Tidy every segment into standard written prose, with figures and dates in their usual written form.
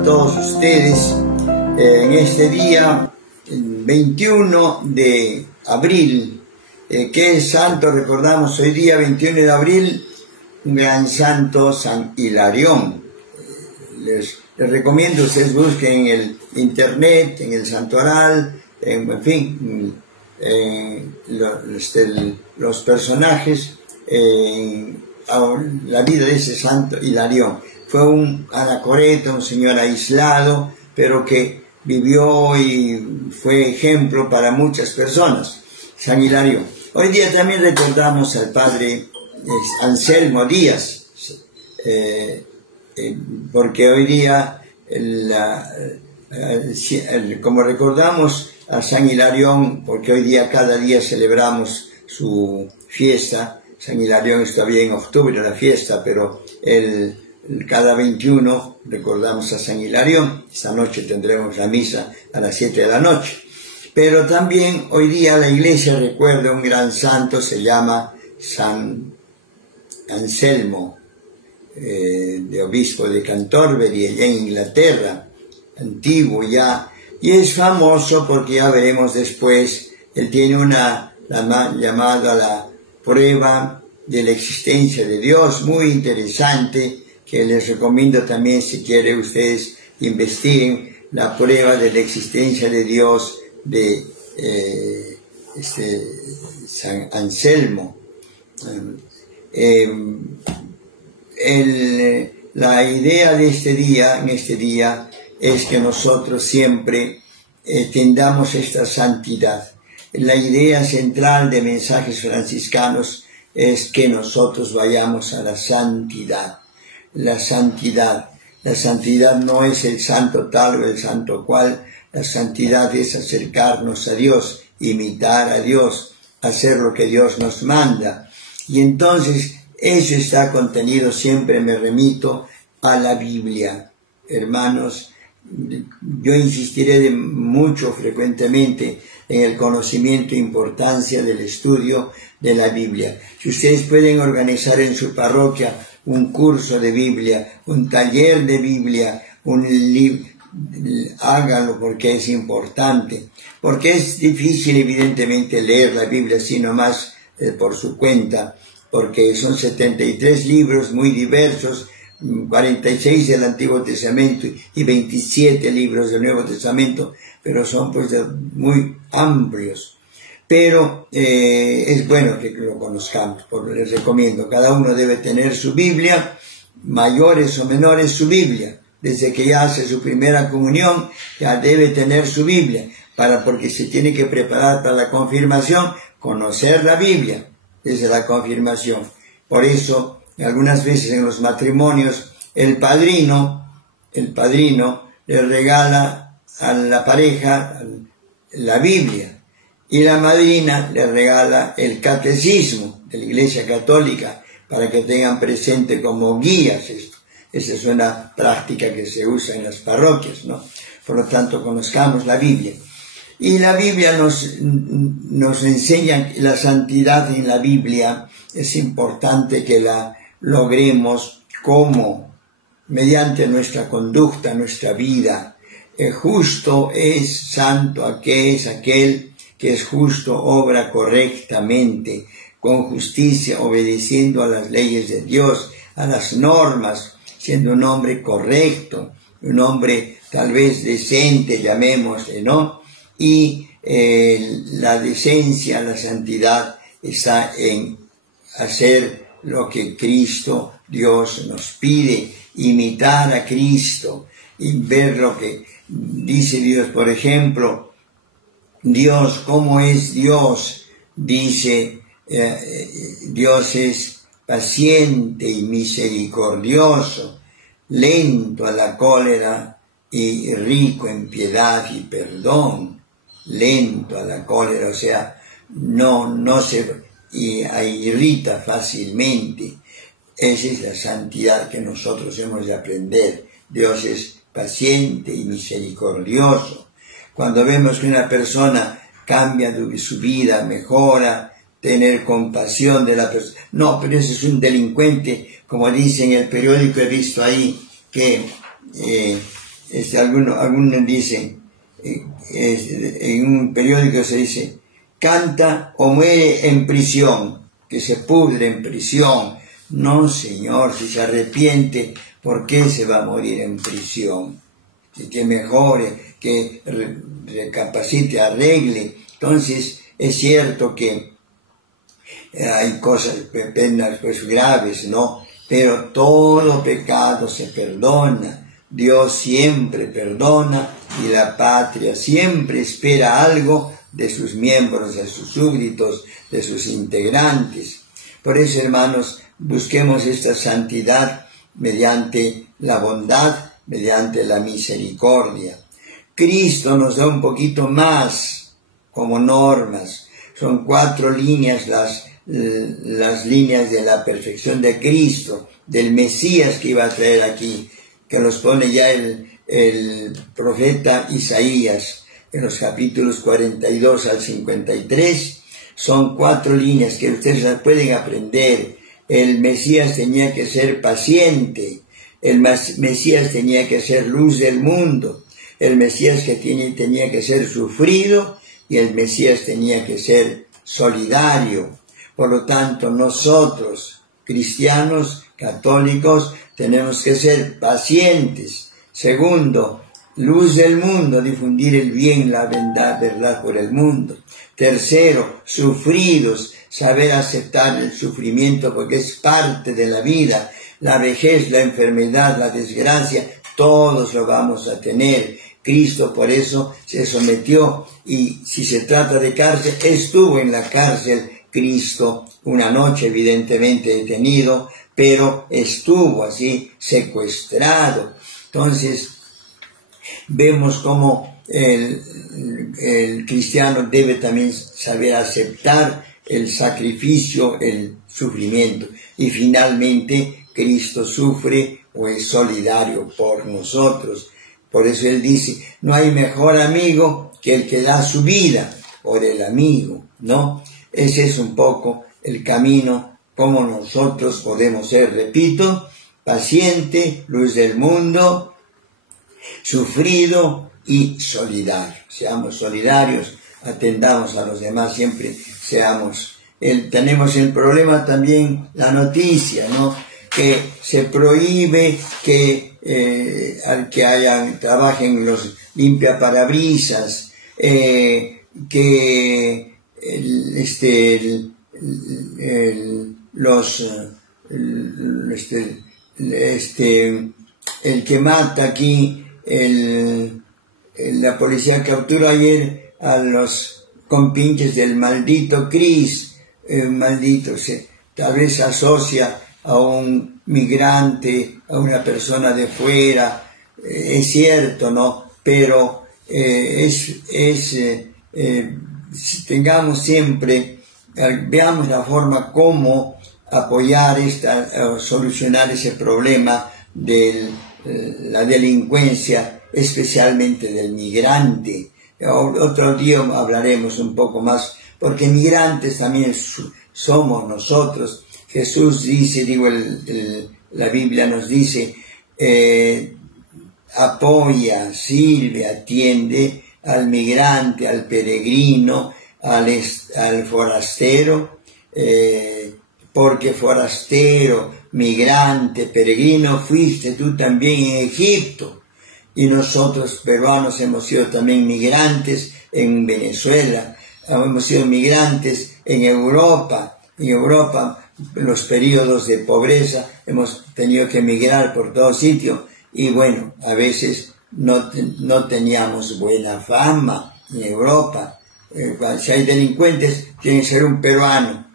a todos ustedes en este día 21 de abril. ¿Qué santo recordamos hoy día 21 de abril? Un gran santo, San Hilarión. Les recomiendo que ustedes busquen en el internet, en el santoral, en fin, los personajes, la vida de ese santo Hilarión. Fue un anacoreta, un señor aislado, pero que vivió y fue ejemplo para muchas personas, San Hilarión. Hoy día también recordamos al padre Anselmo Díaz, porque hoy día, como recordamos a San Hilarión, porque hoy día cada día celebramos su fiesta. San Hilarión está bien en octubre la fiesta, pero cada 21 recordamos a San Hilarión. Esta noche tendremos la misa a las 7 de la noche. Pero también hoy día la iglesia recuerda un gran santo, se llama San Anselmo, de obispo de Canterbury, allá en Inglaterra, antiguo ya, y es famoso porque ya veremos después, él tiene una llamada la prueba de la existencia de Dios, muy interesante, que les recomiendo también si quieren ustedes investiguen la prueba de la existencia de Dios de San Anselmo. La idea de en este día es que nosotros siempre tendamos esta santidad. La idea central de Mensajes Franciscanos es que nosotros vayamos a la santidad. La santidad no es el santo tal o el santo cual. La santidad es acercarnos a Dios, imitar a Dios, hacer lo que Dios nos manda. Y entonces eso está contenido, siempre me remito a la Biblia. Hermanos, yo insistiré mucho frecuentemente en el conocimiento e importancia del estudio de la Biblia. Si ustedes pueden organizar en su parroquia un curso de Biblia, un taller de Biblia, un libro, háganlo porque es importante, porque es difícil evidentemente leer la Biblia así nomás por su cuenta, porque son 73 libros muy diversos, 46 del Antiguo Testamento y 27 libros del Nuevo Testamento, pero son pues muy amplios. Pero es bueno que lo conozcamos, porque les recomiendo, cada uno debe tener su Biblia, mayores o menores su Biblia. Desde que ya hace su primera comunión, ya debe tener su Biblia, porque se tiene que preparar para la confirmación, conocer la Biblia desde la confirmación. Por eso, algunas veces en los matrimonios, el padrino le regala a la pareja la Biblia, y la madrina le regala el catecismo de la Iglesia Católica, para que tengan presente como guías esto. Esa es una práctica que se usa en las parroquias, ¿no? Por lo tanto, conozcamos la Biblia. Y la Biblia nos enseña la santidad en la Biblia. Es importante que la logremos como mediante nuestra conducta, nuestra vida. Justo es santo aquel que es justo, obra correctamente, con justicia, obedeciendo a las leyes de Dios, a las normas, siendo un hombre correcto, un hombre tal vez decente, llamémosle, ¿no? Y la decencia, la santidad está en hacer lo que Cristo, Dios, nos pide, imitar a Cristo y ver lo que dice Dios. Por ejemplo, Dios, ¿cómo es Dios? Dice, Dios es paciente y misericordioso, lento a la cólera y rico en piedad y perdón. Lento a la cólera, o sea, no se irrita fácilmente. Esa es la santidad que nosotros hemos de aprender. Dios es paciente y misericordioso. Cuando vemos que una persona cambia su vida, mejora, tener compasión de la persona. No, pero ese es un delincuente, como dice en el periódico, he visto ahí que algunos dicen, en un periódico se dice, canta o muere en prisión, que se pudre en prisión. No, señor, si se arrepiente, ¿por qué se va a morir en prisión? Que mejore, que recapacite, arregle. Entonces, es cierto que hay cosas, penas pues graves, ¿no? Pero todo pecado se perdona. Dios siempre perdona y la patria siempre espera algo de sus miembros, de sus súbditos, de sus integrantes. Por eso, hermanos, busquemos esta santidad mediante la bondad, mediante la misericordia. Cristo nos da un poquito más como normas. Son 4 líneas las líneas de la perfección de Cristo, del Mesías que iba a traer aquí, que los pone ya el profeta Isaías en los capítulos 42 al 53. Son 4 líneas que ustedes las pueden aprender. El Mesías tenía que ser paciente, el Mesías tenía que ser luz del mundo, el Mesías que tenía que ser sufrido y el Mesías tenía que ser solidario. Por lo tanto, nosotros, cristianos, católicos, tenemos que ser pacientes. Segundo, luz del mundo, difundir el bien, la verdad por el mundo. Tercero, sufridos, saber aceptar el sufrimiento porque es parte de la vida. La vejez, la enfermedad, la desgracia, todos lo vamos a tener. Cristo por eso se sometió, y si se trata de cárcel, estuvo en la cárcel Cristo una noche, evidentemente detenido, pero estuvo así secuestrado. Entonces vemos cómo el cristiano debe también saber aceptar el sacrificio, el sufrimiento, y finalmente Cristo sufre o es solidario por nosotros. Por eso él dice, no hay mejor amigo que el que da su vida por el amigo, ¿no? Ese es un poco el camino, como nosotros podemos ser, repito, paciente, luz del mundo, sufrido y solidario. Seamos solidarios, atendamos a los demás, siempre seamos. Tenemos el problema también, la noticia, ¿no? Que se prohíbe que al que trabajen los limpiaparabrisas, que el que mata aquí, la policía capturó ayer a los compinches del maldito Cris, maldito, tal vez se asocia a un migrante, a una persona de fuera, es cierto, ¿no? Pero tengamos siempre, veamos la forma como apoyar solucionar ese problema de la delincuencia, especialmente del migrante. Otro día hablaremos un poco más, porque migrantes también somos nosotros. Jesús dice, la Biblia nos dice, apoya, sirve, atiende al migrante, al peregrino, al forastero, porque forastero, migrante, peregrino fuiste tú también en Egipto. Y nosotros peruanos hemos sido también migrantes en Venezuela, hemos sido migrantes en Europa. En Europa, en los periodos de pobreza, hemos tenido que emigrar por todo sitio, y bueno, a veces no teníamos buena fama en Europa. Si hay delincuentes, tiene que ser un peruano,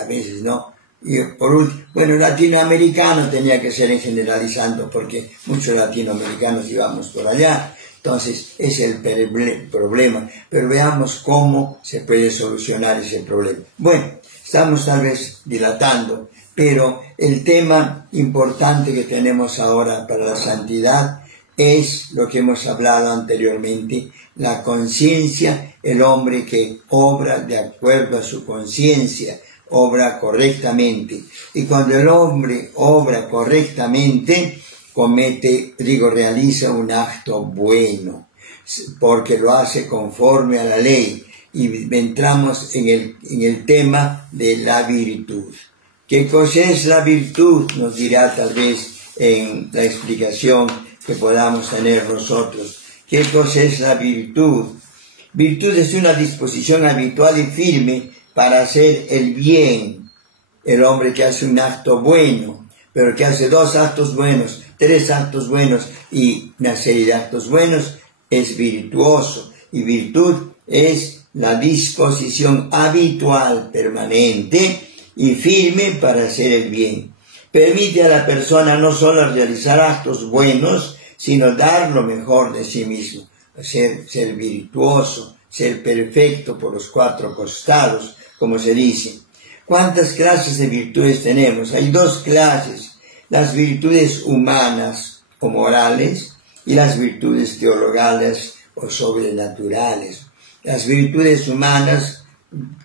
a veces no. Y por último, bueno, latinoamericano tenía que ser, en generalizando, porque muchos latinoamericanos íbamos por allá. Entonces, ese es el problema. Pero veamos cómo se puede solucionar ese problema. Bueno, estamos tal vez dilatando, pero el tema importante que tenemos ahora para la santidad es lo que hemos hablado anteriormente, la conciencia, el hombre que obra de acuerdo a su conciencia, obra correctamente. Y cuando el hombre obra correctamente, realiza un acto bueno, porque lo hace conforme a la ley. Y entramos en el tema de la virtud. ¿Qué cosa es la virtud? Nos dirá tal vez en la explicación que podamos tener nosotros. ¿Qué cosa es la virtud? Virtud es una disposición habitual y firme para hacer el bien. El hombre que hace un acto bueno, pero que hace 2 actos buenos, 3 actos buenos y una serie de actos buenos, es virtuoso. Y virtud es la disposición habitual, permanente y firme para hacer el bien. Permite a la persona no solo realizar actos buenos, sino dar lo mejor de sí mismo. Ser virtuoso, ser perfecto por los 4 costados, como se dice. ¿Cuántas clases de virtudes tenemos? Hay 2 clases, las virtudes humanas o morales y las virtudes teologales o sobrenaturales. Las virtudes humanas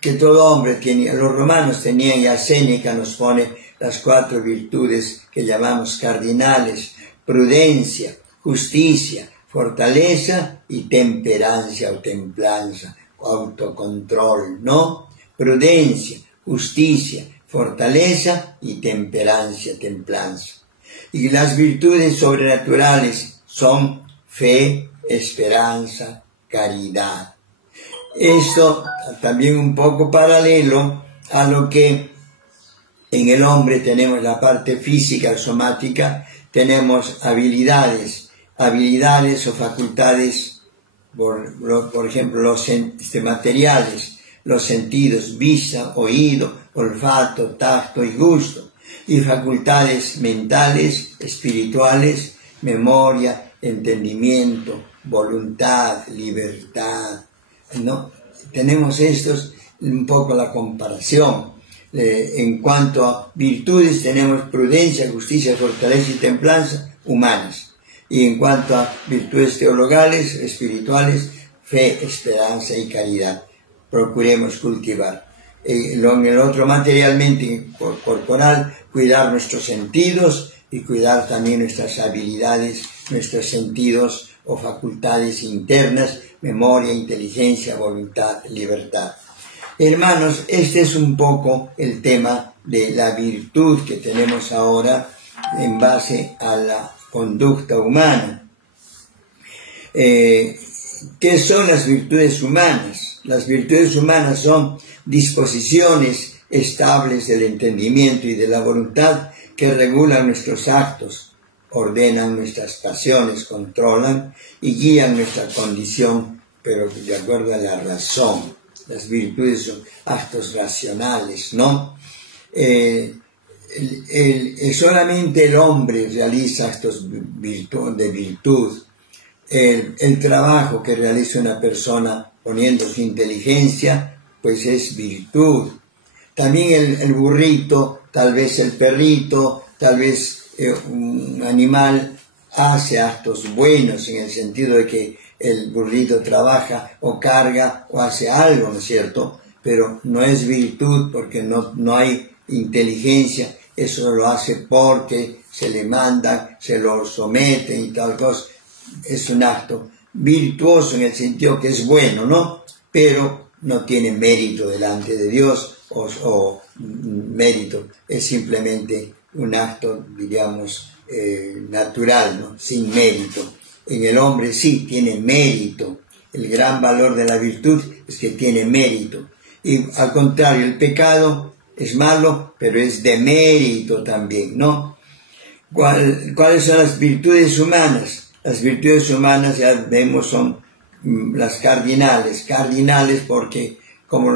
que todo hombre tenía, los romanos tenían, ya Séneca nos pone las 4 virtudes que llamamos cardinales: prudencia, justicia, fortaleza y temperancia o templanza, autocontrol, ¿no? Prudencia, justicia, fortaleza y temperancia, templanza. Y las virtudes sobrenaturales son fe, esperanza, caridad. Esto también un poco paralelo a lo que en el hombre tenemos la parte física, somática, tenemos habilidades o facultades, por ejemplo, los materiales, los sentidos, vista, oído, olfato, tacto y gusto, y facultades mentales, espirituales, memoria, entendimiento, voluntad, libertad, ¿no? Tenemos estos, un poco la comparación. En cuanto a virtudes tenemos prudencia, justicia, fortaleza y templanza humanas. Y en cuanto a virtudes teologales, espirituales, fe, esperanza y caridad. Procuremos cultivar. En el otro, materialmente, corporal, cuidar nuestros sentidos y cuidar también nuestras habilidades, nuestros sentidos o facultades internas, memoria, inteligencia, voluntad, libertad. Hermanos, este es un poco el tema de la virtud que tenemos ahora en base a la conducta humana. ¿Qué son las virtudes humanas? Las virtudes humanas son disposiciones estables del entendimiento y de la voluntad que regulan nuestros actos, ordenan nuestras pasiones, controlan y guían nuestra condición, pero de acuerdo a la razón. Las virtudes son actos racionales, ¿no? Solamente el hombre realiza actos de virtud. El trabajo que realiza una persona poniendo su inteligencia, pues es virtud. También el burrito, tal vez el perrito, tal vez un animal hace actos buenos en el sentido de que el burrito trabaja o carga o hace algo, ¿no es cierto? Pero no es virtud porque no hay inteligencia, eso lo hace porque se le manda, se lo somete y tal cosa. Es un acto virtuoso en el sentido que es bueno, ¿no? Pero no tiene mérito delante de Dios o mérito, es simplemente un acto, digamos, natural, ¿no? Sin mérito. En el hombre sí tiene mérito. El gran valor de la virtud es que tiene mérito. Y al contrario, el pecado es malo, pero es de mérito también, ¿no? ¿Cuáles son las virtudes humanas? Las virtudes humanas, ya vemos, son las cardinales. Cardinales porque, como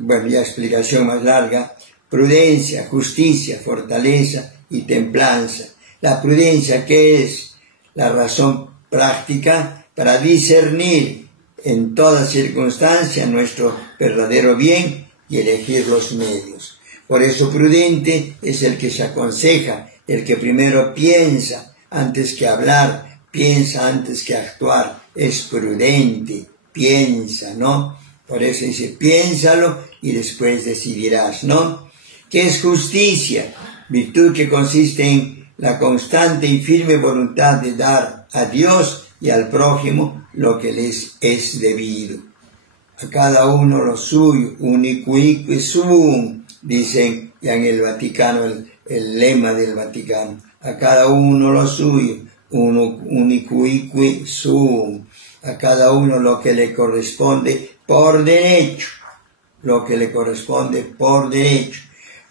bueno, ya explicación más larga: prudencia, justicia, fortaleza y templanza. La prudencia, que es la razón práctica para discernir en toda circunstancia nuestro verdadero bien y elegir los medios. Por eso prudente es el que se aconseja, el que primero piensa antes que hablar, piensa antes que actuar, es prudente, piensa, ¿no? Por eso dice, piénsalo y después decidirás, ¿no? ¿Qué es justicia? virtud que consiste en la constante y firme voluntad de dar a Dios y al prójimo lo que les es debido. A cada uno lo suyo, unicuique sum, dicen ya en el Vaticano, el lema del Vaticano. A cada uno lo suyo, unicuique sum. A cada uno lo que le corresponde por derecho. Lo que le corresponde por derecho.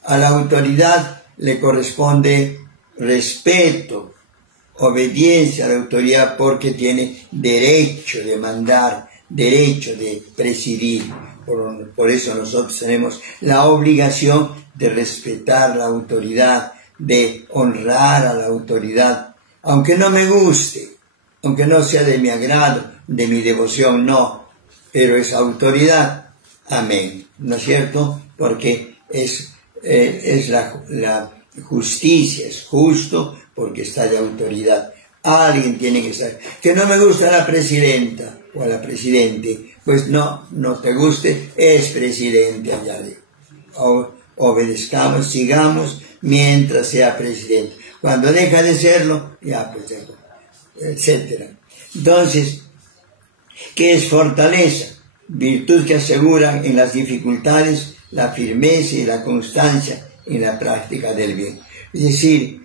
A la autoridad le corresponde respeto, obediencia a la autoridad porque tiene derecho de mandar, derecho de presidir. Por eso nosotros tenemos la obligación de respetar la autoridad, de honrar a la autoridad, aunque no me guste, aunque no sea de mi agrado, de mi devoción, no, pero es autoridad, amén, ¿no es cierto? Porque es la justicia, es justo porque está de autoridad. Alguien tiene que estar. Que no me gusta la presidenta o a la presidente, pues no te guste, es presidente allá. Obedezcamos, sigamos mientras sea presidente. Cuando deja de serlo, ya pues dejo, etcétera. Entonces, ¿qué es fortaleza? Virtud que asegura en las dificultades la firmeza y la constancia en la práctica del bien. Es decir,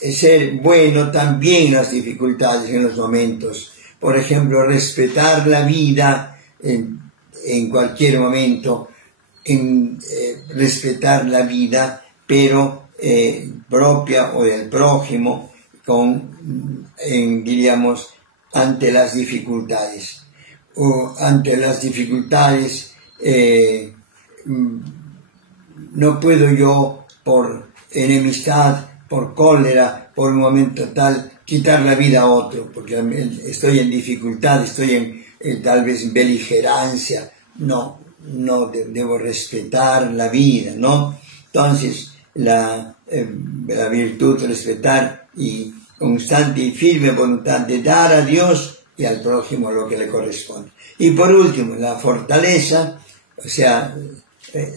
ser bueno también en las dificultades, en los momentos. Por ejemplo, respetar la vida en cualquier momento, respetar la vida, pero propia o del prójimo, diríamos, ante las dificultades. O ante las dificultades, no puedo yo por enemistad, por cólera, por un momento tal, quitar la vida a otro, porque estoy en dificultad, estoy en tal vez beligerancia. No, debo respetar la vida, ¿no? Entonces, la virtud, respetar y constante y firme voluntad de dar a Dios y al prójimo lo que le corresponde. Y por último, la fortaleza, o sea,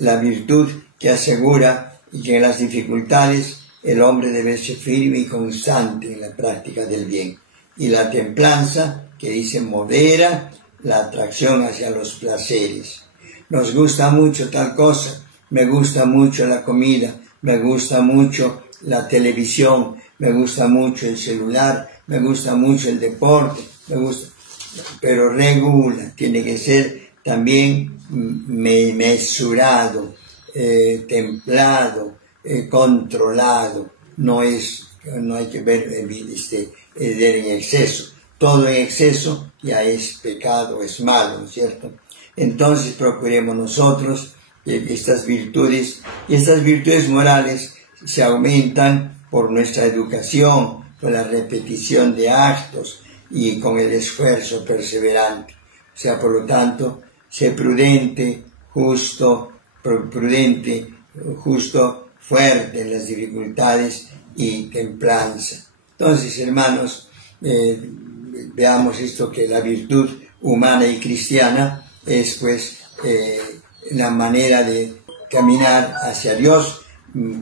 la virtud que asegura y que en las dificultades el hombre debe ser firme y constante en la práctica del bien. Y la templanza, que dice modera la atracción hacia los placeres. Nos gusta mucho tal cosa, me gusta mucho la comida, me gusta mucho la televisión, me gusta mucho el celular, me gusta mucho el deporte, pero regula, tiene que ser también mesurado, templado, controlado. No hay que ver en exceso. Todo en exceso ya es pecado, es malo, ¿no es cierto? Entonces procuremos nosotros estas virtudes, y estas virtudes morales se aumentan por nuestra educación, por la repetición de actos y con el esfuerzo perseverante. O sea, por lo tanto, sé prudente, justo, fuerte en las dificultades y templanza. Entonces, hermanos, veamos esto, que la virtud humana y cristiana es pues la manera de caminar hacia Dios,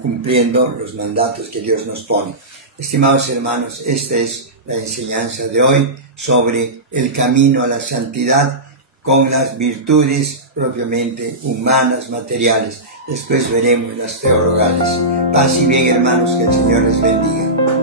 cumpliendo los mandatos que Dios nos pone. Estimados hermanos, esta es la enseñanza de hoy sobre el camino a la santidad con las virtudes propiamente humanas, materiales. Después veremos las teologales. Paz y bien, hermanos, que el Señor les bendiga.